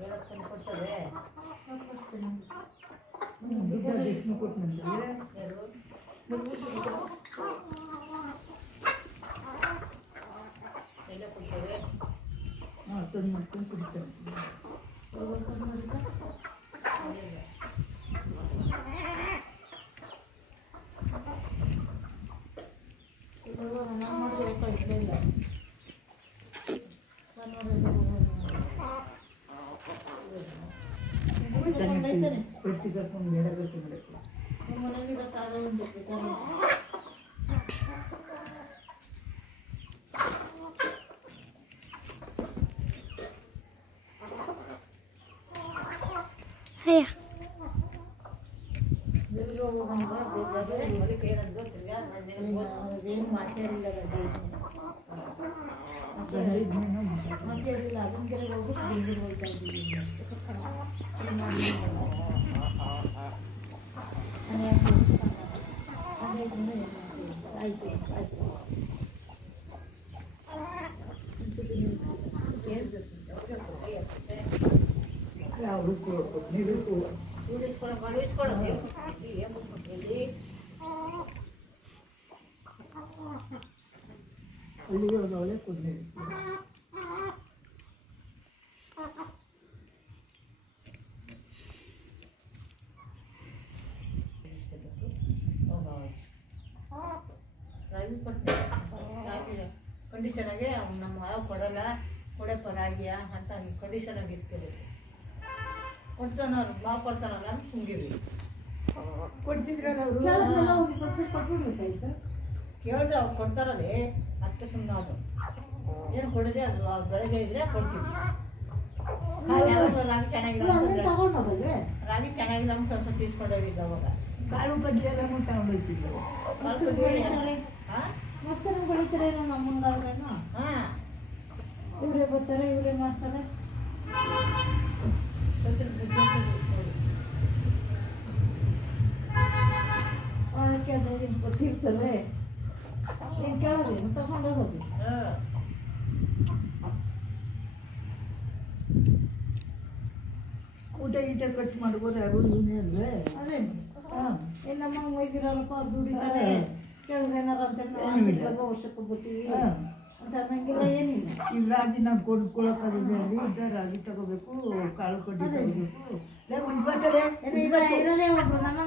ಕೊಡ್ತದೆ ಎಲ್ಲ ಕೊಡ್ತೇವೆ ತಂದು ಮಾಡ್ಕೊಂಡು ಕುಡಿತಾರೆ. ಪ್ರತಿ ಕರ್ಕೊಂಡು ಎಡಬೇಕು ಮಾಡಬೇಕು ಏನು ಮಾತಾಡಿಲ್ಲ ಮಾತಾಡಿಲ್ಲ ಅದನ್ನ ಕೆರೆ ಹೋಗ್ಬಿಟ್ಟು ಬೆಂಗಳೂರು ಹೋಗ್ತಾ ಇದ್ದೀವಿ ಆಯಿತು ಆಯಿತು ಅವರು ನೀವು ಕಳುಹಿಸ್ಕೊಳ್ಳೋದು ಅಲ್ಲಿಗೆ ಒಳ್ಳೆ ಕೊಡ್ಲಿ ಕಂಡೀಷನಾಗೆ ನಮ್ಮ ಯಾವ ಕೊಡಲ್ಲ ಕೊಡಪ್ಪ ರಾಗಿಯ ಅಂತ ಕಂಡೀಷನಾಗಿ ಇಸ್ಕೋಬೇಕು ಕೊಡ್ತಾನವ್ರು ನಾವು ಕೊಡ್ತಾನಲ್ಲ ಅಂತ ಸುಂಗಿವಿ ಕೊಡ್ತಿದ್ರಲ್ಲ ಅವರು ಕೇಳಿದ್ರೆ ಅವ್ರು ಕೊಡ್ತಾರಲ್ಲಿ ಅತ್ತೆ ಸುಮ್ಮನೆ ಅದು ಏನು ಕೊಡಿದೆ ಅದು ಬೆಳಗ್ಗೆ ಇದ್ರೆ ಕೊಡ್ತೀವಿ ರಾಗಿ ಚೆನ್ನಾಗಿಲ್ಲ ರಾಗಿ ಚೆನ್ನಾಗಿಲ್ಲ ಅಂತ ಸ್ವಲ್ಪ ತೀರ್ಕೊಂಡು ಹೋಗಿದ್ದ ಅವಾಗ ಕಾಳು ಕಡ್ಡಿ ಎಲ್ಲ ತಗೊಂಡು ಹೋಗ್ತಿದ್ರು. ಮಸ್ತರು ಬೆಳಿತಾರೆ ನಮ್ಮಂಗಾದ್ರೇನು ಇವರೇ ಬರ್ತಾರೆ ಇವರೇ ಮಾಡ್ತಾರೆ ಅದಕ್ಕೆ ಅದು ಗೊತ್ತಿರ್ತದೆ ಏನು ಕೇಳೋದೇನು ತಗೊಂಡೋಗೋದು ಊಟ ಗೀಟ ಖರ್ಚು ಮಾಡ್ಬೋದು ಯಾರು ಇವನೇ ಅಲ್ವೇ ಅದೇ ನಮ್ಮ ಒಯ್ದಿರಲ್ಲಪ್ಪ ದುಡಿತಾರೆ ಕೇಳಿದ್ರೆ ಏನಾರ ಅಂತ ವರ್ಷಕ್ಕೆ ಬರ್ತೀವಿ ಅಂತ ಅನ್ನಂಗಿಲ್ಲ ಏನಿಲ್ಲ ಈ ರಾಗಿ ನಾವು ಕೊಂಡ್ಕೊಳಕ್ಕಾಗಿದೆ ಅಲ್ಲಿ ಇದ್ದ ರಾಗಿ ತಗೋಬೇಕು ಕಾಳು ಕಡ್ಡಿ ತಗೋಬೇಕು ಇರೋದೇ ಒಬ್ರು ನಮ್ಮ